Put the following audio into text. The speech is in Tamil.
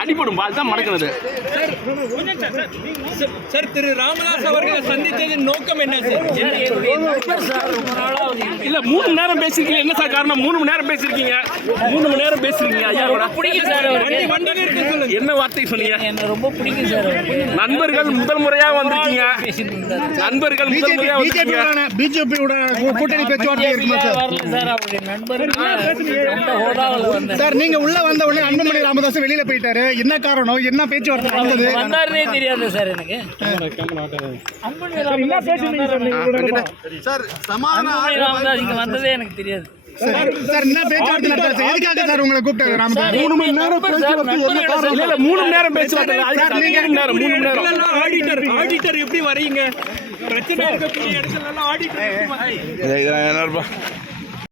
அடிபடும் மடக்கிறது சார் திரு ராமதாஸ் அவர்களை சந்தித்ததின் நோக்கம் என்ன சார் சார் இல்ல மூணு மணி நேரம் பேசிருக்கீங்க. என்ன சார் காரணம்? மூணு மணி நேரம் பேசிருக்கீங்க. மூணு மணி நேரம் பேசிருக்கீங்க. ஐயா கூட. பிடிக்கும் சார் என்ன வார்த்தை சொன்னீங்க? என்ன ரொம்ப பிடிக்கும் சார் நண்பர்கள் முதல் முறையா வந்திருக்கீங்க. நண்பர்கள் முதல் முறையா வந்திருக்கீங்க. பிஜேபியோட கூட்டணி பேச்சுவார்த்தை இருக்குமா சார்? சார் சார் நீங்க உள்ள வந்த உடனே அன்புமணி ராமதாஸ் வெளியில போயிட்டாரு. என்ன காரணம்? என்ன பேச்சுவார்த்தை நடந்தது? வந்தாருனே தெரியாது சார் எனக்கு. அன்புமணி ராமதாஸ் இங்க வந்தாரா? சார் இங்க வந்ததே எனக்கு தெரியாது சார் என்ன பேச்சுவார்த்தை நடந்தது சார் எதுக்காக சார் உங்களை கூப்பிட்டாரு ராமதாஸ் மூணு மணி நேரம் இல்ல மூணு மணி நேரம் பேச்சுவார்த்தை மூணு மணி நேரம் மூணு மணி நேரம் ஆடிட்டர் ஆடிட்டர் எப்படி வரீங்க பிரச்சனை இருக்கக்கூடிய இடத்துல எல்லாம் ஆடிட்டர் எப்படி வரீங்க? இது என்ன